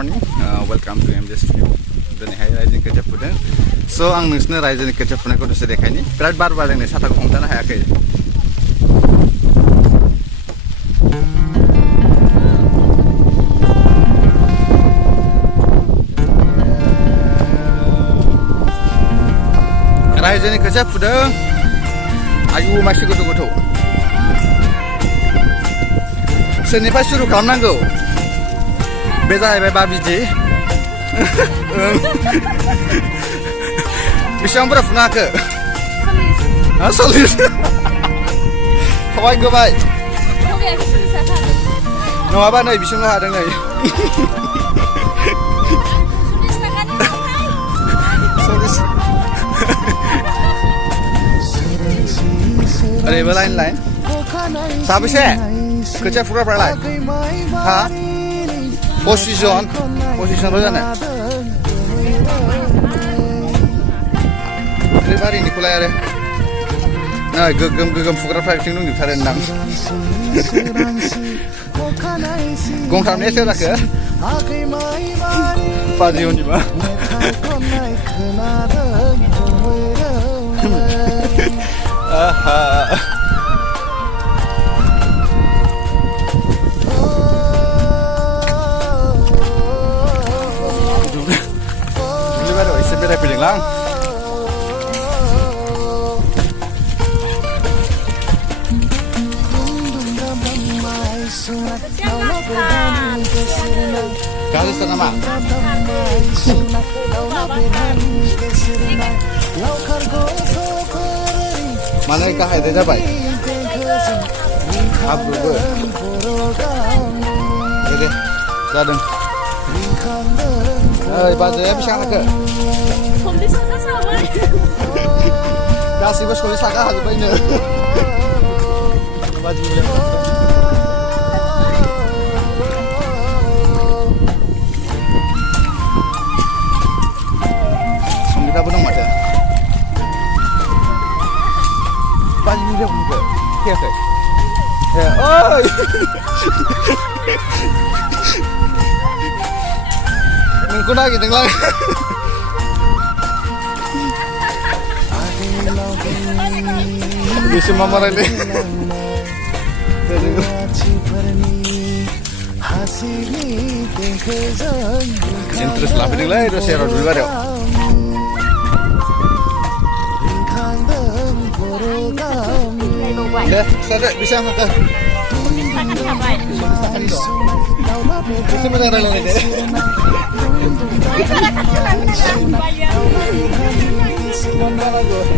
morning. Welcome to MJ's View. दिनैहाय रायजोनि खोथिया फुदों. So आं नोंसोरनो रायजोनि खोथिया फुनायखौ दसे देखायनि. बिराद बार बारदों नै साथाखौ हमथानो हायाखै. रायजोनि खोथिया फुदों. आयु मासे गोथौ गोथौ. सोरनिफ्राय सुरु खालामनांगौ? बे जाहैबाय बाबिदि. बेसेबां बुरजा फुनो हाखो? 40. खबाय गोबाय. नङाबा नै बिसिमल' हादों नै. 40. ओरैबो लाइन लाइन. साबेसे? खोथिया फुग्राफ्रालाय? हा? 25 जन. 25 जनल' जानो. बारिनिखौलाय आरो नै गोगोम फुग्राफ्रा बिथिं दंजोबथारो होनदां. गंथामने सोर जाखो? 5 जननिबा. दुब्लि बारियाव एसे बेरायफैदोंलां. Garis nama? Mana yang kahai dia dapat? Abu ber. Oke, jalan. Baju ya bisa nak ke? Kami sana sama. Kasih bos kami sana hal apa ini? Baju boleh. Kita belum ada. Pagi ni dia buka. Kaya ke? Ya, oi. Mengko lagi tengah. Bisa mama ini. Interest lah pening lah itu share dulu baru. Ya, sadar bisa makan. Bisa makan rela ni deh. Bayar.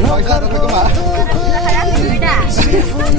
Bayar apa kemana?